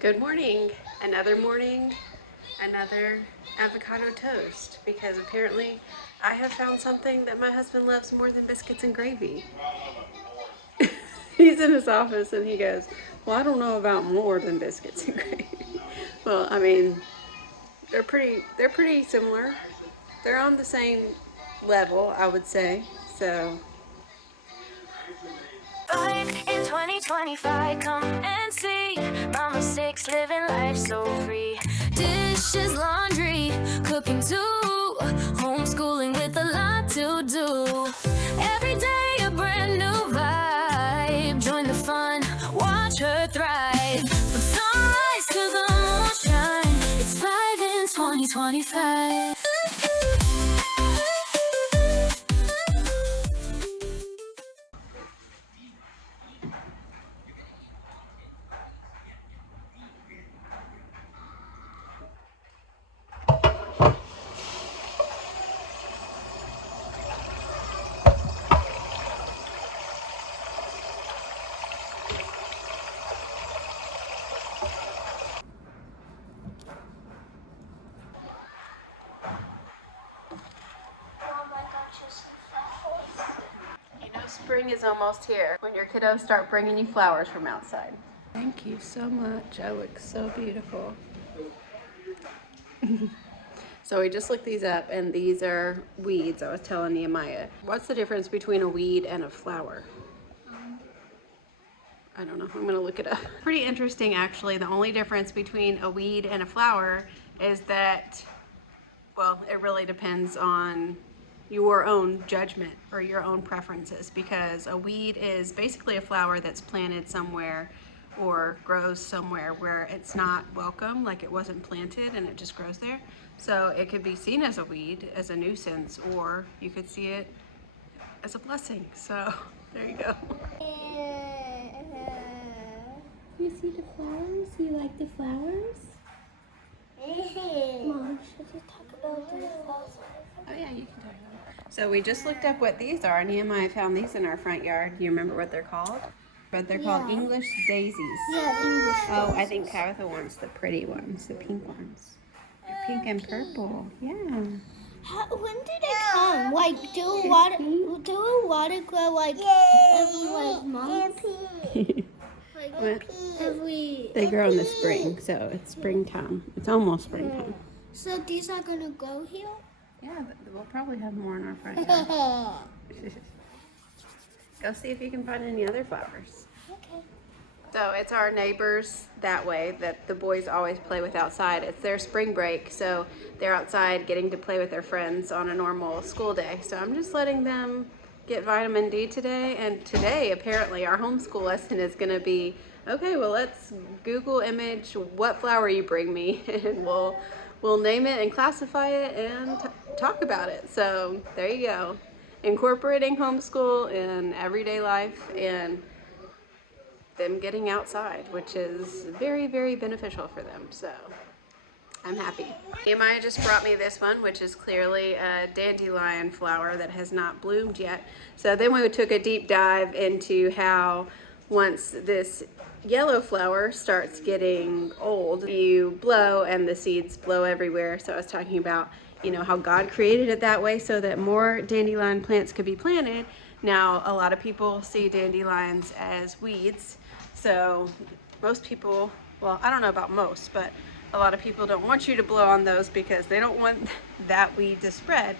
Good morning. Another morning, another avocado toast, because apparently I have found something that my husband loves more than biscuits and gravy. He's in his office and he goes, well, I don't know about more than biscuits and gravy. Well, I mean, they're pretty similar. They're on the same level, I would say. So in 2025, come and see my mistakes, living life so free. Dishes, laundry, cooking too, homeschooling with a lot to do. Every day a brand new vibe. Join the fun, watch her thrive. From sunrise to the moonshine, it's 5 in 2025. you know spring is almost here when your kiddos start bringing you flowers from outside. Thank you so much. I look so beautiful. So we just looked these up, and these are weeds. I was telling Nehemiah. What's the difference between a weed and a flower? I don't know. I'm gonna look it up. Pretty interesting, actually. The only difference between a weed and a flower is that, well, it really depends on your own judgment or your own preferences, because a weed is basically a flower that's planted somewhere or grows somewhere where it's not welcome, like it wasn't planted and it just grows there. So it could be seen as a weed, as a nuisance, or you could see it as a blessing. So there you go. You see the flowers? You like the flowers? Mom, should we talk about the flowers? Oh yeah, you can talk about it. So we just looked up what these are. Nehemiah found these in our front yard. Do you remember what they're called? But they're called English daisies. Yeah, English. Oh, I think Tabitha wants the pretty ones, the pink ones. They're pink and purple. Yeah. When did it come? Like, do water grow like every month? Like every. They grow in the spring, so it's springtime. It's almost springtime. So these are gonna go here? Yeah, but we'll probably have more in our front yard. Go see if you can find any other flowers. Okay. So it's our neighbors that way that the boys always play with outside. It's their spring break, so they're outside getting to play with their friends on a normal school day. So I'm just letting them get vitamin D today. And today, apparently, our homeschool lesson is going to be, okay, well, let's Google image what flower you bring me, and we'll name it and classify it and talk about it. So there you go. Incorporating homeschool in everyday life and them getting outside, which is very, very beneficial for them. So I'm happy. Nehemiah just brought me this one, which is clearly a dandelion flower that has not bloomed yet. So then we took a deep dive into how once this yellow flower starts getting old, you blow and the seeds blow everywhere. So I was talking about, you know, how God created it that way so that more dandelion plants could be planted. Now, a lot of people see dandelions as weeds. So most people, well, I don't know about most, but a lot of people don't want you to blow on those because they don't want that weed to spread.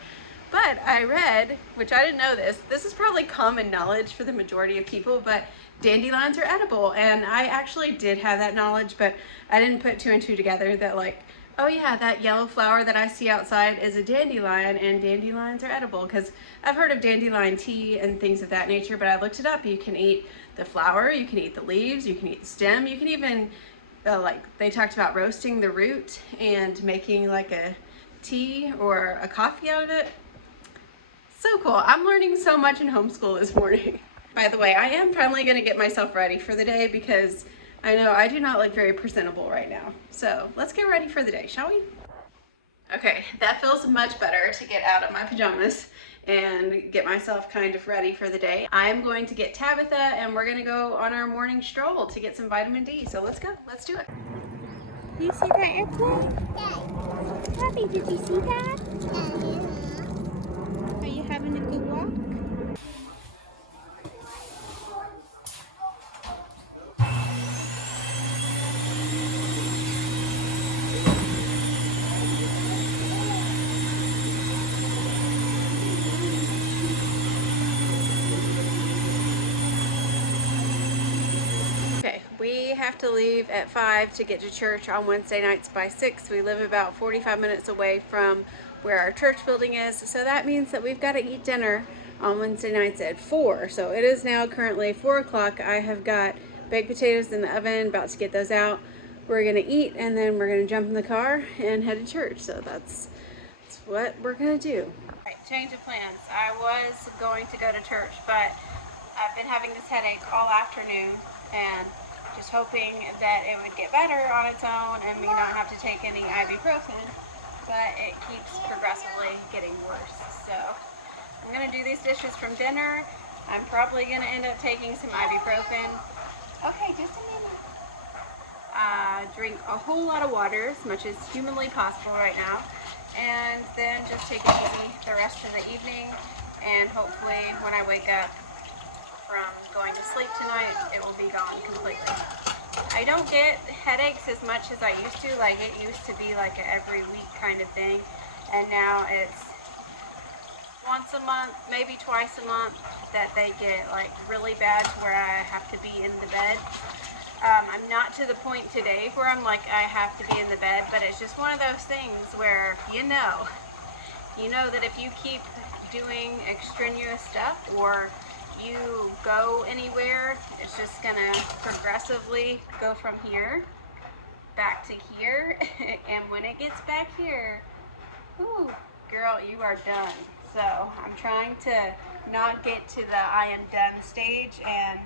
But I read, which I didn't know this is probably common knowledge for the majority of people, but dandelions are edible. And I actually did have that knowledge, but I didn't put two and two together that, like, oh yeah, that yellow flower that I see outside is a dandelion, and dandelions are edible. Because I've heard of dandelion tea and things of that nature, but I looked it up. You can eat the flower, you can eat the leaves, you can eat the stem, you can even, like they talked about roasting the root and making like a tea or a coffee out of it. So cool. I'm learning so much in homeschool this morning. By the way, I am finally going to get myself ready for the day because I know I do not look very presentable right now. So let's get ready for the day, shall we? Okay, that feels much better to get out of my pajamas and get myself kind of ready for the day. I'm going to get Tabitha and we're going to go on our morning stroll to get some vitamin D. So let's go. Let's do it. You see that airplane? Happy, did you see that? Are you having a good walk? Okay, we have to leave at 5 to get to church on Wednesday nights by 6. We live about 45 minutes away from where our church building is, so that means that we've got to eat dinner on Wednesday nights at 4. So it is now currently 4 o'clock. I have got baked potatoes in the oven, about to get those out. We're going to eat, and then we're going to jump in the car and head to church. So that's what we're going to do. All right, change of plans. I was going to go to church, but I've been having this headache all afternoon and just hoping that it would get better on its own and me not have to take any ibuprofen, but it keeps progressively getting worse. So I'm going to do these dishes from dinner. I'm probably going to end up taking some ibuprofen. Okay, just a minute. Drink a whole lot of water, as much as humanly possible right now, and then just take it easy the rest of the evening, and hopefully when I wake up from going to sleep tonight, it will be gone completely. I don't get headaches as much as I used to. Like, it used to be like a every week kind of thing, and now it's once a month, maybe twice a month, that they get like really bad to where I have to be in the bed. I'm not to the point today where I'm like I have to be in the bed, but it's just one of those things where you know that if you keep doing extraneous stuff or you go anywhere, it's just gonna progressively go from here back to here, and when it gets back here, whew, girl, you are done. So I'm trying to not get to the I am done stage and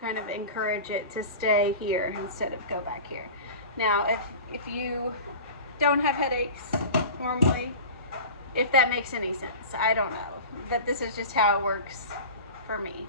kind of encourage it to stay here instead of go back here. Now, if you don't have headaches normally, if that makes any sense, I don't know, but this is just how it works for me.